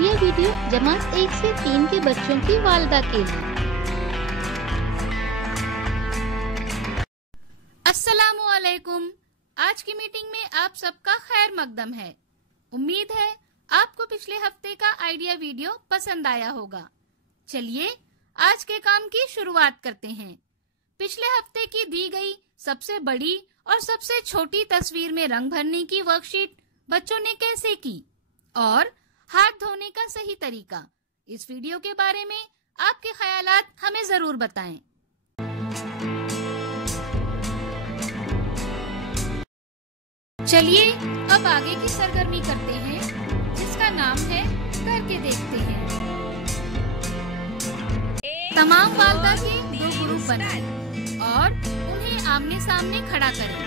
Idea video जमात 1 से 3 के बच्चों की वालिदा के लिए। अस्सलामु अलैकुम। आज की मीटिंग में आप सबका खैर मकदम है। उम्मीद है आपको पिछले हफ्ते का आइडिया वीडियो पसंद आया होगा। चलिए आज के काम की शुरुआत करते हैं। पिछले हफ्ते की दी गई सबसे बड़ी और सबसे छोटी तस्वीर में रंग भरने की वर्कशीट बच्चों ने कैसे की और हाथ धोने का सही तरीका, इस वीडियो के बारे में आपके ख्यालात हमें जरूर बताएं। चलिए अब आगे की सरगर्मी करते हैं, जिसका नाम है करके देखते हैं। तमाम वालिदा के 2 ग्रुप बनाएं और उन्हें आमने सामने खड़ा करें।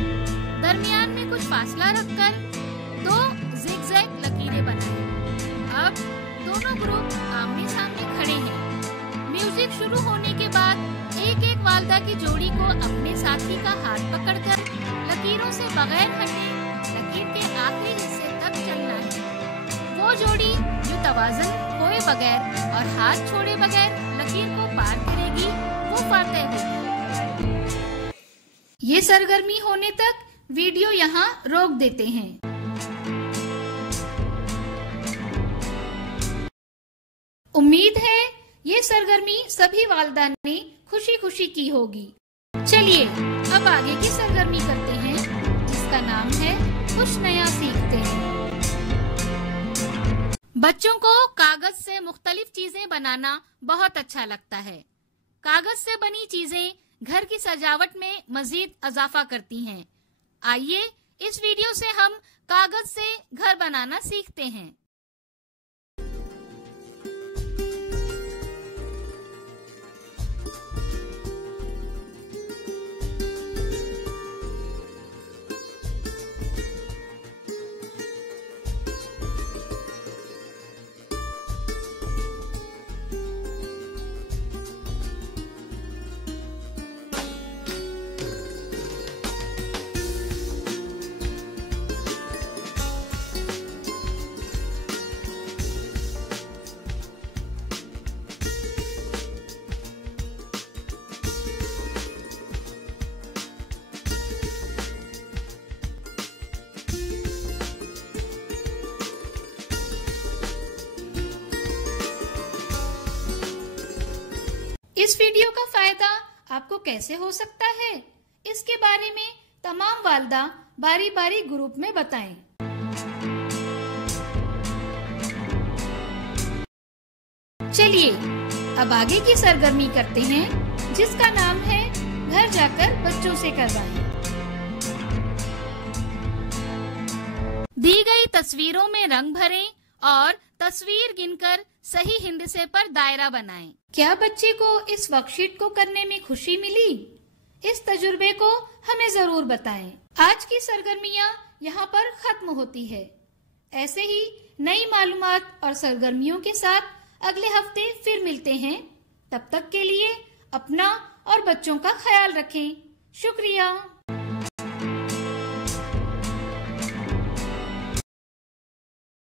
दरमियान में कुछ फासला रखकर 2 जिगजैग लकीरें बनाएं। अब दोनों ग्रुप आमने सामने खड़े हैं। म्यूजिक शुरू होने के बाद एक एक वालिदा की जोड़ी को अपने साथी का हाथ पकड़कर लकीरों से बगैर हटे लकीर के आखिरी हिस्से तक चलना है। वो जोड़ी जो तवाज़ुन खोए बगैर और हाथ छोड़े बगैर लकीर को पार करेगी वो फातेह होगी। ये सरगर्मी होने तक वीडियो यहाँ रोक देते हैं। उम्मीद है ये सरगर्मी सभी वालिदा ने खुशी खुशी की होगी। चलिए अब आगे की सरगर्मी करते हैं, जिसका नाम है कुछ नया सीखते हैं। बच्चों को कागज से मुख्तलिफ चीजें बनाना बहुत अच्छा लगता है। कागज से बनी चीजें घर की सजावट में मजीद इजाफा करती हैं। आइए इस वीडियो से हम कागज से घर बनाना सीखते हैं। इस वीडियो का फायदा आपको कैसे हो सकता है, इसके बारे में तमाम वालिदा बारी बारी ग्रुप में बताएं। चलिए अब आगे की सरगर्मी करते हैं, जिसका नाम है घर जाकर बच्चों से करवाएं। दी गई तस्वीरों में रंग भरें और तस्वीर गिनकर सही हिंदसे पर दायरा बनाएं। क्या बच्चे को इस वर्कशीट को करने में खुशी मिली? इस तजुर्बे को हमें जरूर बताएं। आज की सरगर्मियां यहाँ पर खत्म होती है। ऐसे ही नई मालूमात और सरगर्मियों के साथ अगले हफ्ते फिर मिलते हैं। तब तक के लिए अपना और बच्चों का ख्याल रखें। शुक्रिया।